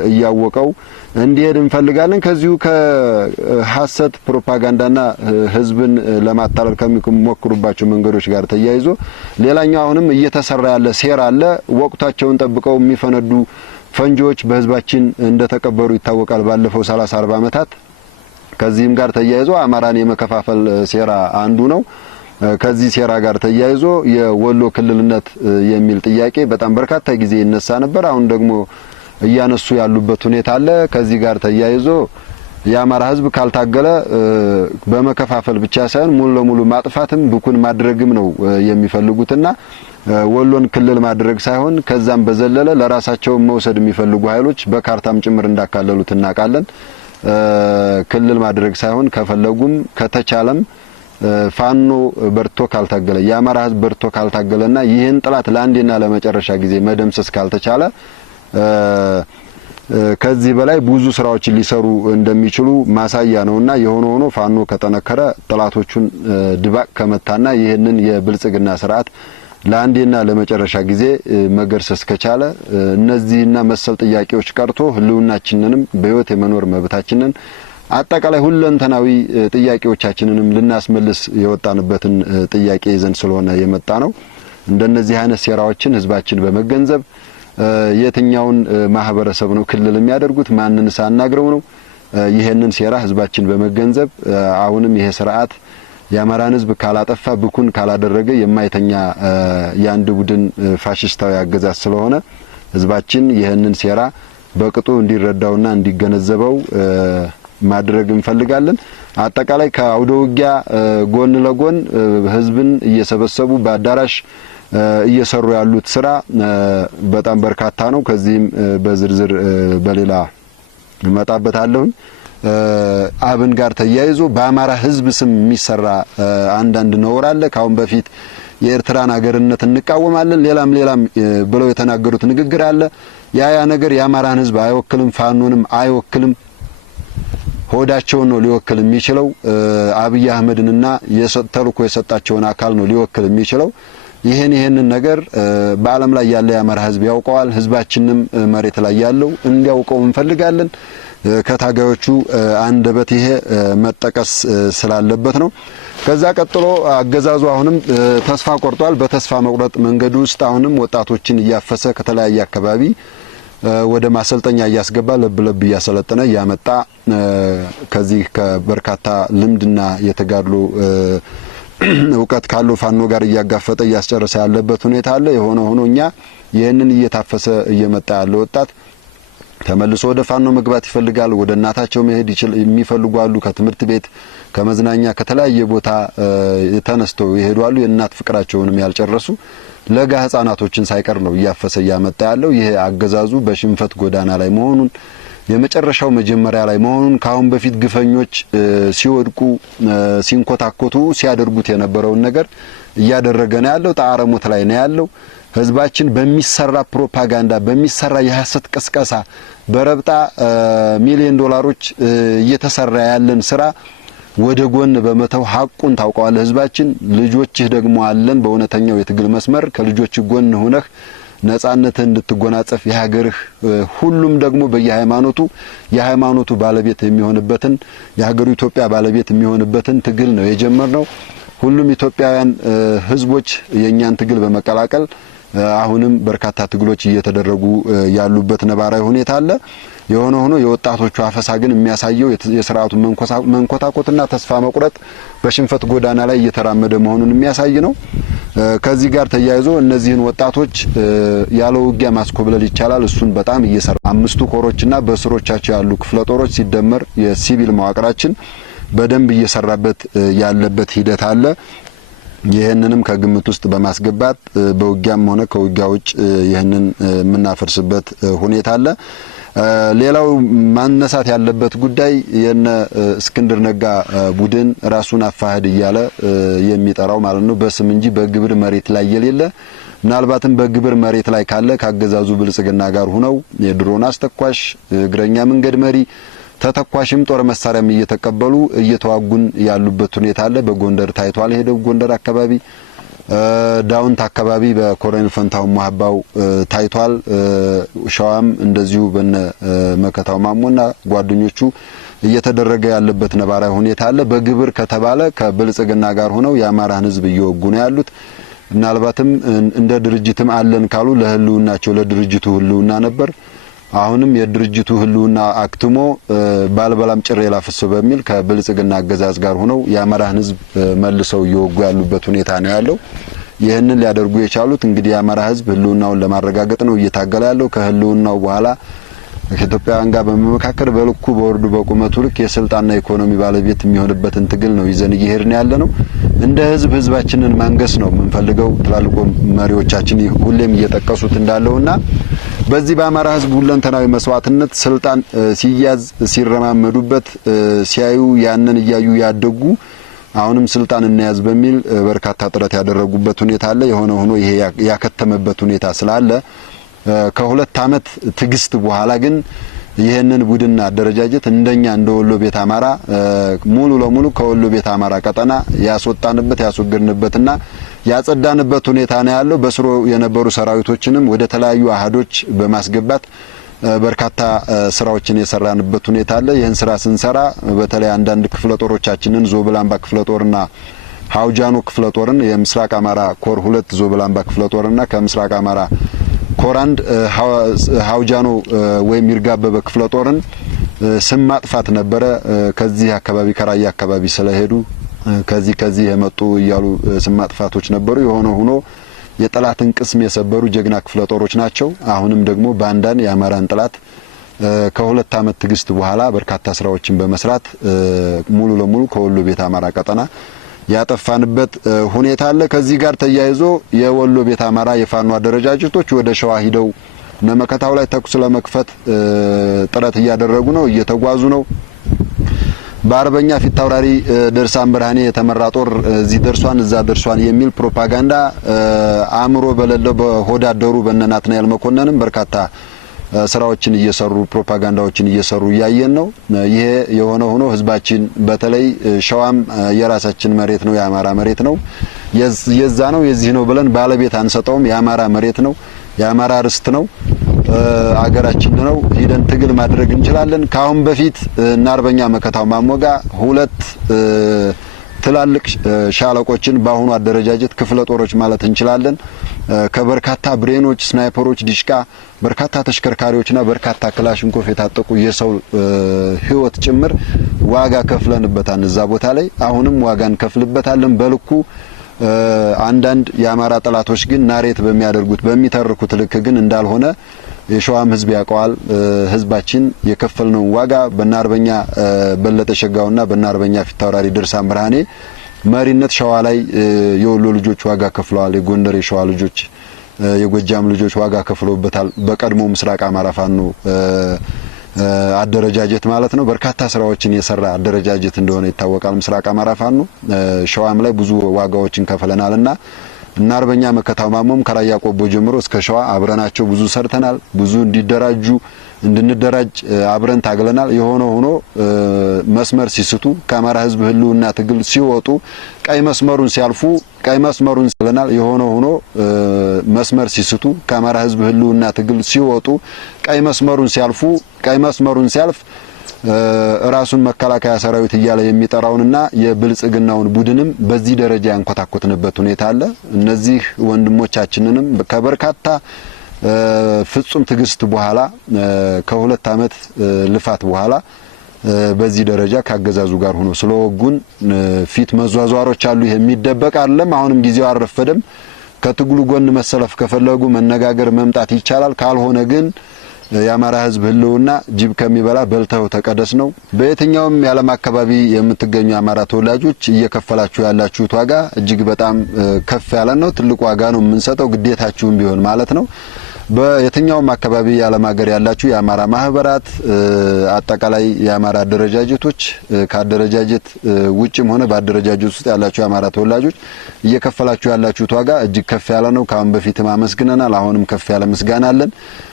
እያወቀው እንዲሄድ እንፈልጋለን። ከዚሁ ከሐሰት ፕሮፓጋንዳና ህዝብን ለማታለል ከሚሞክሩባቸው መንገዶች ጋር ተያይዞ ሌላኛው አሁንም እየተሰራ ያለ ሴራ አለ። ወቅታቸውን ጠብቀው የሚፈነዱ ፈንጆች በህዝባችን እንደተቀበሩ ይታወቃል ባለፈው 30-40 ዓመታት። ከዚህም ጋር ተያይዞ አማራን የመከፋፈል ሴራ አንዱ ነው። ከዚህ ሴራ ጋር ተያይዞ የወሎ ክልልነት የሚል ጥያቄ በጣም በርካታ ጊዜ ይነሳ ነበር። አሁን ደግሞ እያነሱ ያሉበት ሁኔታ አለ። ከዚህ ጋር ተያይዞ የአማራ ህዝብ ካልታገለ በመከፋፈል ብቻ ሳይሆን ሙሉ ለሙሉ ማጥፋትም ብኩን ማድረግም ነው የሚፈልጉትና ወሎን ክልል ማድረግ ሳይሆን ከዛም በዘለለ ለራሳቸው መውሰድ የሚፈልጉ ኃይሎች በካርታም ጭምር እንዳካለሉት እናውቃለን። ክልል ማድረግ ሳይሆን ከፈለጉም ከተቻለም ፋኖ በርቶ ካልታገለ የአማራ ህዝብ በርቶ ካልታገለና ይህን ጥላት ለአንዴና ለመጨረሻ ጊዜ መደምሰስ ካልተቻለ ከዚህ በላይ ብዙ ስራዎችን ሊሰሩ እንደሚችሉ ማሳያ ነውና የሆነ ሆኖ ፋኖ ከጠነከረ ጥላቶቹን ድባቅ ከመታና ይህንን የብልጽግና ስርዓት ለአንዴና ለመጨረሻ ጊዜ መገርሰስ ከቻለ እነዚህና መሰል ጥያቄዎች ቀርቶ ህልውናችንንም በህይወት የመኖር መብታችንን አጠቃላይ ሁለንተናዊ ጥያቄዎቻችንንም ልናስመልስ የወጣንበትን ጥያቄ ይዘን ስለሆነ የመጣ ነው። እንደነዚህ አይነት ሴራዎችን ህዝባችን በመገንዘብ የትኛውን ማህበረሰብ ነው ክልል የሚያደርጉት ማንን ሳናግረው ነው ይሄንን ሴራ ህዝባችን በመገንዘብ አሁንም ይሄ ስርዓት የአማራን ህዝብ ካላጠፋ ብኩን ካላደረገ የማይተኛ ያንድ ቡድን ፋሽስታዊ አገዛዝ ስለሆነ ህዝባችን ይሄንን ሴራ በቅጡ እንዲረዳውና እንዲገነዘበው ማድረግ እንፈልጋለን። አጠቃላይ ከአውደ ውጊያ ጎን ለጎን ህዝብን እየሰበሰቡ በአዳራሽ እየሰሩ ያሉት ስራ በጣም በርካታ ነው። ከዚህም በዝርዝር በሌላ እመጣበታለሁ። አብን ጋር ተያይዞ በአማራ ህዝብ ስም የሚሰራ አንዳንድ ነውር አለ። ካሁን በፊት የኤርትራን ሀገርነት እንቃወማለን ሌላም ብለው የተናገሩት ንግግር አለ። ያ ነገር የአማራን ህዝብ አይወክልም፣ ፋኖንም አይወክልም። ሆዳቸውን ነው ሊወክል የሚችለው። አብይ አህመድንና ተልእኮ የሰጣቸውን አካል ነው ሊወክል የሚችለው። ይሄንን ነገር በአለም ላይ ያለ የአማራ ህዝብ ያውቀዋል። ህዝባችንም መሬት ላይ ያለው እንዲያውቀው እንፈልጋለን። ከታጋዮቹ አንደበት ይሄ መጠቀስ ስላለበት ነው። ከዛ ቀጥሎ አገዛዙ አሁንም ተስፋ ቆርጧል። በተስፋ መቁረጥ መንገድ ውስጥ አሁንም ወጣቶችን እያፈሰ ከተለያየ አካባቢ ወደ ማሰልጠኛ እያስገባ ለብ እያሰለጠነ ያመጣ ከዚህ ከበርካታ ልምድና የተጋድሎ እውቀት ካለው ፋኖ ጋር እያጋፈጠ እያስጨረሰ ያለበት ሁኔታ አለ። የሆነ ሆኖ እኛ ይሄንን እየታፈሰ እየመጣ ያለ ወጣት ተመልሶ ወደ ፋኖ መግባት ይፈልጋል። ወደ እናታቸው መሄድ የሚፈልጉ አሉ። ከትምህርት ቤት ከመዝናኛ ከተለያየ ቦታ ተነስተው ይሄዳሉ። የእናት ፍቅራቸውንም ያልጨረሱ ለጋ ህፃናቶችን ሳይቀር ነው እያፈሰ እያመጣ ያለው። ይሄ አገዛዙ በሽንፈት ጎዳና ላይ መሆኑን የመጨረሻው መጀመሪያ ላይ መሆኑን ካሁን በፊት ግፈኞች ሲወድቁ ሲንኮታኮቱ ሲያደርጉት የነበረውን ነገር እያደረገ ነው ያለው። ጣዓረሞት ላይ ነው ያለው። ህዝባችን በሚሰራ ፕሮፓጋንዳ በሚሰራ የሐሰት ቅስቀሳ በረብጣ ሚሊዮን ዶላሮች እየተሰራ ያለን ስራ ወደ ጎን በመተው ሐቁን ታውቀዋል። ህዝባችን ልጆችህ ደግሞ አለን በእውነተኛው የትግል መስመር ከልጆችህ ጎን ሆነህ ነጻነትን እንድትጎናጸፍ የሀገርህ ሁሉም ደግሞ የሃይማኖቱ ባለቤት የሚሆንበትን የሀገሩ ኢትዮጵያ ባለቤት የሚሆንበትን ትግል ነው የጀመርነው። ሁሉም ኢትዮጵያውያን ህዝቦች የኛን ትግል በመቀላቀል አሁንም በርካታ ትግሎች እየተደረጉ ያሉበት ነባራዊ ሁኔታ አለ። የሆነ ሆኖ የወጣቶቹ አፈሳ ግን የሚያሳየው የሥርዓቱ መንኮታኮትና ተስፋ መቁረጥ በሽንፈት ጎዳና ላይ እየተራመደ መሆኑን የሚያሳይ ነው። ከዚህ ጋር ተያይዞ እነዚህን ወጣቶች ያለ ውጊያ ማስኮብለል ይቻላል። እሱን በጣም እየሰራ አምስቱ ኮሮችና በስሮቻቸው ያሉ ክፍለ ጦሮች ሲደመር የሲቪል መዋቅራችን በደንብ እየሰራበት ያለበት ሂደት አለ። ይሄንንም ከግምት ውስጥ በማስገባት በውጊያም ሆነ ከውጊያ ውጭ ይሄንን የምናፈርስበት ሁኔታ አለ። ሌላው ማነሳት ያለበት ጉዳይ የነ እስክንድር ነጋ ቡድን ራሱን አፋህድ እያለ የሚጠራው ማለት ነው በስም እንጂ በግብር መሬት ላይ የሌለ ምናልባትም በግብር መሬት ላይ ካለ ካገዛዙ ብልጽግና ጋር ሆነው የድሮን አስተኳሽ እግረኛ መንገድ መሪ ተተኳሽም ጦር መሳሪያም እየተቀበሉ እየተዋጉን ያሉበት ሁኔታ አለ። በጎንደር ታይቷል። ሄደው ጎንደር አካባቢ ዳውንት አካባቢ በኮሎኔል ፈንታው ማህባው ታይቷል። ሸዋም እንደዚሁ በነ መከታው ማሞና ጓደኞቹ እየተደረገ ያለበት ነባራዊ ሁኔታ አለ። በግብር ከተባለ ከብልጽግና ጋር ሆነው የአማራን ህዝብ እየወጉ ነው ያሉት። ምናልባትም እንደ ድርጅትም አለን ካሉ ለህልውናቸው ለድርጅቱ ህልውና ነበር። አሁንም የድርጅቱ ህልውና አክትሞ ባልበላም ጭሬ ላፍሶ በሚል ከብልጽግና አገዛዝ ጋር ሆነው የአማራን ህዝብ መልሰው እየወጉ ያሉበት ሁኔታ ነው ያለው። ይህንን ሊያደርጉ የቻሉት እንግዲህ የአማራ ህዝብ ህልውናውን ለማረጋገጥ ነው እየታገለ ያለው። ከህልውናው በኋላ ከኢትዮጵያውያን ጋር በመመካከር በልኩ በወርዱ በቁመቱ ልክ የስልጣንና ኢኮኖሚ ባለቤት የሚሆንበትን ትግል ነው ይዘን እየሄድን ያለ ነው። እንደ ህዝብ ህዝባችንን ማንገስ ነው የምንፈልገው። ትላልቆ መሪዎቻችን ሁሌም እየጠቀሱት እንዳለውና በዚህ በአማራ ህዝብ ሁለንተናዊ መስዋዕትነት ስልጣን ሲያዝ ሲረማመዱበት ሲያዩ ያንን እያዩ ያደጉ አሁንም ስልጣን እንያዝ በሚል በርካታ ጥረት ያደረጉበት ሁኔታ አለ። የሆነ ሆኖ ይሄ ያከተመበት ሁኔታ ስላለ ከሁለት አመት ትግስት በኋላ ግን ይሄንን ቡድንና አደረጃጀት እንደኛ እንደ ወሎ ቤት አማራ ሙሉ ለሙሉ ከወሎ ቤት አማራ ቀጠና ያስወጣንበት ያስወገድንበትና ያጸዳንበት ሁኔታ ነው ያለው። በስሮ የነበሩ ሰራዊቶችንም ወደ ተለያዩ አሃዶች በማስገባት በርካታ ስራዎችን የሰራንበት ሁኔታ አለ። ይህን ስራ ስንሰራ በተለይ አንዳንድ ክፍለ ጦሮቻችንን ዞብላምባ ክፍለ ጦርና ሀውጃኖ ክፍለ ጦርን የምስራቅ አማራ ኮር 2 ዞብላምባ ክፍለ ጦርና ከምስራቅ አማራ ኮር 1 ሀውጃኖ ወይም ይርጋበበ ክፍለ ጦርን ስም ማጥፋት ነበረ። ከዚህ አካባቢ ከራያ አካባቢ ስለሄዱ ከዚህ የመጡ እያሉ ስም ማጥፋቶች ነበሩ። የሆነ ሆኖ የጠላትን ቅስም የሰበሩ ጀግና ክፍለ ጦሮች ናቸው። አሁንም ደግሞ ባንዳን የአማራን ጠላት ከሁለት አመት ትግስት በኋላ በርካታ ስራዎችን በመስራት ሙሉ ለሙሉ ከወሎ ቤት አማራ ቀጠና ያጠፋንበት ሁኔታ አለ። ከዚህ ጋር ተያይዞ የወሎ ቤት አማራ የፋኖ አደረጃጀቶች ወደ ሸዋ ሂደው ነመከታው ላይ ተኩስ ለመክፈት ጥረት እያደረጉ ነው፣ እየተጓዙ ነው። በአርበኛ ፊት አውራሪ ደርሳን ብርሃኔ የተመራ ጦር እዚህ ደርሷን እዛ ደርሷን የሚል ፕሮፓጋንዳ አእምሮ በሌለው በሆዳደሩ በነናትናኤል መኮንንም በርካታ ስራዎችን እየሰሩ ፕሮፓጋንዳዎችን እየሰሩ ያየን ነው። ይሄ የሆነ ሆኖ ህዝባችን በተለይ ሸዋም የራሳችን መሬት ነው፣ የአማራ መሬት ነው፣ የዛ ነው የዚህ ነው ብለን ባለቤት አንሰጠውም። የአማራ መሬት ነው፣ የአማራ ርስት ነው፣ አገራችን ነው። ሂደን ትግል ማድረግ እንችላለን። ካሁን በፊት እና አርበኛ መከታው ማሞጋ 2 ትላልቅ ሻለቆችን በአሁኑ አደረጃጀት ክፍለ ጦሮች ማለት እንችላለን ከበርካታ ብሬኖች፣ ስናይፐሮች፣ ዲሽቃ በርካታ ተሽከርካሪዎችና በርካታ ክላሽንኮፍ የታጠቁ የሰው ህይወት ጭምር ዋጋ ከፍለንበታል። እዛ ቦታ ላይ አሁንም ዋጋ እንከፍልበታለን በልኩ። አንዳንድ የአማራ ጠላቶች ግን ናሬት በሚያደርጉት በሚተርኩት ልክ ግን እንዳልሆነ የሸዋም ህዝብ ያውቀዋል። ህዝባችን የከፈልነው ዋጋ በናርበኛ በለጠ ሸጋውና በናርበኛ ፊት አውራሪ ደርሳን ብርሃኔ መሪነት ሸዋ ላይ የወሎ ልጆች ዋጋ ከፍለዋል። የጎንደር የሸዋ ልጆች የጎጃም ልጆች ዋጋ ከፍለውበታል። በቀድሞ ምስራቅ አማራ ፋኖ አደረጃጀት ማለት ነው። በርካታ ስራዎችን የሰራ አደረጃጀት እንደሆነ ይታወቃል። ምስራቅ አማራ ፋኖ ሸዋም ላይ ብዙ ዋጋዎችን ከፍለናልና እና አርበኛ መከታው ማሞም ከራያ ቆቦ ጀምሮ እስከ ሸዋ አብረናቸው ብዙ ሰርተናል። ብዙ እንዲደራጁ እንድንደራጅ አብረን ታግለናል። የሆነ ሆኖ መስመር ሲስቱ ከአማራ ህዝብ ህልውና ትግል ሲወጡ ቀይ መስመሩን ሲያልፉ ቀይ መስመሩን ስለናል። የሆነ ሆኖ መስመር ሲስቱ ከአማራ ህዝብ ህልውና ትግል ሲወጡ ቀይ መስመሩን ሲያልፉ ቀይ መስመሩን ሲያልፍ ራሱን መከላከያ ሰራዊት እያለ የሚጠራውንና የብልጽግናውን ቡድንም በዚህ ደረጃ ያንኮታኮትንበት ሁኔታ አለ። እነዚህ ወንድሞቻችንንም ከበርካታ ፍጹም ትግስት በኋላ ከሁለት አመት ልፋት በኋላ በዚህ ደረጃ ካገዛዙ ጋር ሆኖ ስለወጉን ፊት መዟዟሮች አሉ። ይሄ የሚደበቅ አይደለም። አሁንም ጊዜው አልረፈደም። ከትግሉ ጎን መሰለፍ ከፈለጉ መነጋገር መምጣት ይቻላል። ካልሆነ ግን የአማራ ህዝብ ህልውና ጅብ ከሚበላ በልተው ተቀደስ ነው። በየትኛውም የዓለም አካባቢ የምትገኙ የአማራ ተወላጆች እየከፈላችሁ ያላችሁት ዋጋ እጅግ በጣም ከፍ ያለ ነው። ትልቅ ዋጋ ነው የምንሰጠው፣ ግዴታችሁም ቢሆን ማለት ነው። በየትኛውም አካባቢ የዓለም ሀገር ያላችሁ የአማራ ማህበራት፣ አጠቃላይ የአማራ አደረጃጀቶች፣ ከአደረጃጀት ውጭም ሆነ በአደረጃጀት ውስጥ ያላችሁ የአማራ ተወላጆች እየከፈላችሁ ያላችሁት ዋጋ እጅግ ከፍ ያለ ነው። ካሁን በፊትም አመስግነናል። አሁንም ከፍ ያለ ምስጋና አለን።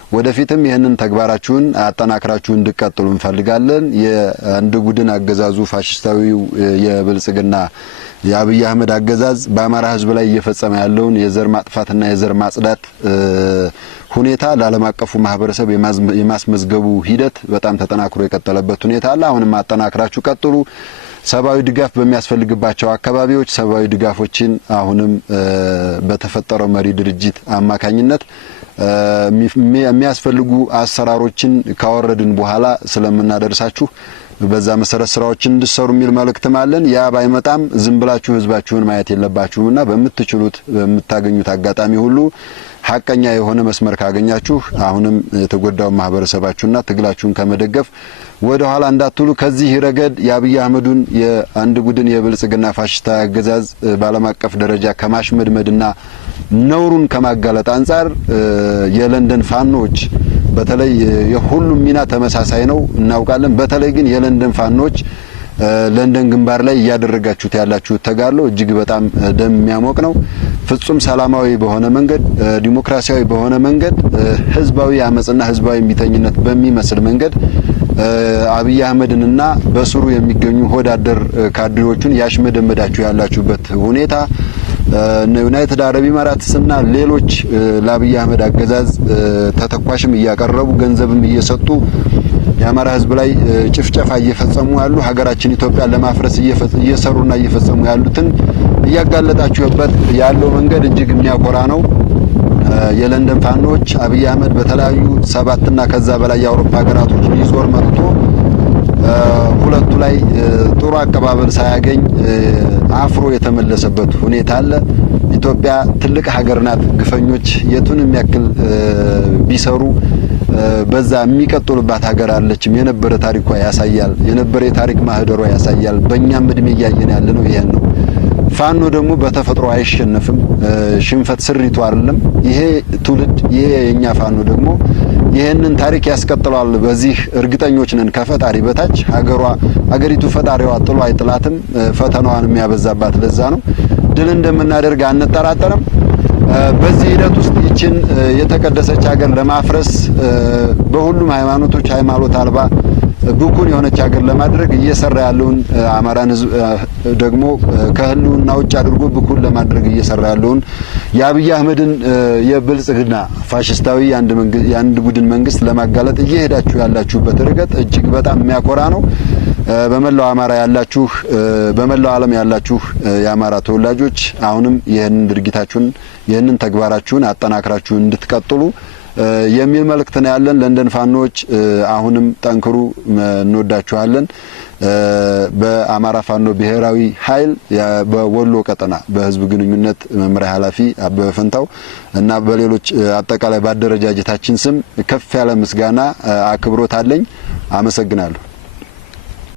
ወደፊትም ይህንን ተግባራችሁን አጠናክራችሁ እንድትቀጥሉ እንፈልጋለን። የአንድ ቡድን አገዛዙ ፋሽስታዊው የብልጽግና የአብይ አህመድ አገዛዝ በአማራ ህዝብ ላይ እየፈጸመ ያለውን የዘር ማጥፋትና የዘር ማጽዳት ሁኔታ ለዓለም አቀፉ ማህበረሰብ የማስመዝገቡ ሂደት በጣም ተጠናክሮ የቀጠለበት ሁኔታ አለ። አሁንም አጠናክራችሁ ቀጥሉ። ሰብአዊ ድጋፍ በሚያስፈልግባቸው አካባቢዎች ሰብአዊ ድጋፎችን አሁንም በተፈጠረው መሪ ድርጅት አማካኝነት የሚያስፈልጉ አሰራሮችን ካወረድን በኋላ ስለምናደርሳችሁ በዛ መሰረት ስራዎችን እንድትሰሩ የሚል መልእክትም አለን። ያ ባይመጣም ዝም ብላችሁ ህዝባችሁን ማየት የለባችሁምና በምትችሉት በምታገኙት አጋጣሚ ሁሉ ሐቀኛ የሆነ መስመር ካገኛችሁ አሁንም የተጎዳው ማህበረሰባችሁና ትግላችሁን ከመደገፍ ወደ ኋላ እንዳትሉ። ከዚህ ረገድ የአብይ አህመዱን የአንድ ቡድን የብልጽግና ፋሽስታ አገዛዝ በዓለም አቀፍ ደረጃ ከማሽመድመድና ነውሩን ከማጋለጥ አንጻር የለንደን ፋኖች በተለይ የሁሉም ሚና ተመሳሳይ ነው እናውቃለን። በተለይ ግን የለንደን ፋኖች ለንደን ግንባር ላይ ያደረጋችሁት ያላችሁት ተጋድሎ እጅግ በጣም ደም የሚያሞቅ ነው። ፍጹም ሰላማዊ በሆነ መንገድ ዲሞክራሲያዊ በሆነ መንገድ ህዝባዊ አመጽና ህዝባዊ ሚተኝነት በሚመስል መንገድ አብይ አህመድንና በስሩ የሚገኙ ሆዳደር ካድሬዎቹን ያሽመደመዳችሁ ያላችሁበት ሁኔታ ዩናይትድ አረብ ኤሚሬትስና ሌሎች ለአብይ አህመድ አገዛዝ ተተኳሽም እያቀረቡ ገንዘብም እየሰጡ የአማራ ህዝብ ላይ ጭፍጨፋ እየፈጸሙ ያሉ ሀገራችን ኢትዮጵያ ለማፍረስ እየሰሩና እየፈጸሙ ያሉትን እያጋለጣችሁበት ያለው መንገድ እጅግ የሚያኮራ ነው። የለንደን ፋኖች አብይ አህመድ በተለያዩ 7 እና ከዛ በላይ የአውሮፓ ሀገራቶች ሊዞር መጥቶ ሁለቱ ላይ ጥሩ አቀባበል ሳያገኝ አፍሮ የተመለሰበት ሁኔታ አለ። ኢትዮጵያ ትልቅ ሀገር ናት። ግፈኞች የቱንም ያክል ቢሰሩ በዛ የሚቀጥሉባት ሀገር አለችም። የነበረ ታሪኳ ያሳያል። የነበረ የታሪክ ማህደሯ ያሳያል። በእኛም እድሜ እያየን ያለ ነው ይሄን ነው። ፋኖ ደግሞ በተፈጥሮ አይሸነፍም። ሽንፈት ስሪቱ አይደለም። ይሄ ትውልድ ይሄ የኛ ፋኖ ደግሞ ይሄንን ታሪክ ያስቀጥላል። በዚህ እርግጠኞች ነን። ከፈጣሪ በታች ሀገሪቱ ፈጣሪዋ ጥሎ አይጥላትም። ፈተናዋን የሚያበዛባት ለዛ ነው። ድል እንደምናደርግ አንጠራጠርም። በዚህ ሂደት ውስጥ ይችን የተቀደሰች ሀገር ለማፍረስ በሁሉም ሃይማኖቶች ሃይማኖት አልባ ብኩን የሆነች ሀገር ለማድረግ እየሰራ ያለውን አማራን ህዝብ ደግሞ ከህልውና ውጭ አድርጎ ብኩን ለማድረግ እየሰራ ያለውን የአብይ አህመድን የብልጽግና ፋሽስታዊ የአንድ ቡድን መንግስት ለማጋለጥ እየሄዳችሁ ያላችሁበት ርቀት እጅግ በጣም የሚያኮራ ነው። በመላው አማራ ያላችሁ በመላው ዓለም ያላችሁ የአማራ ተወላጆች አሁንም ይሄንን ድርጊታችሁን ይሄንን ተግባራችሁን አጠናክራችሁ እንድትቀጥሉ የሚል መልእክት ነው ያለን። ለንደን ፋኖች አሁንም ጠንክሩ፣ እንወዳችኋለን። በአማራ ፋኖ ብሔራዊ ኃይል በወሎ ቀጠና በህዝብ ግንኙነት መምሪያ ኃላፊ አበበ ፈንታው እና በሌሎች አጠቃላይ ባደረጃጀታችን ስም ከፍ ያለ ምስጋና አክብሮት አለኝ። አመሰግናለሁ።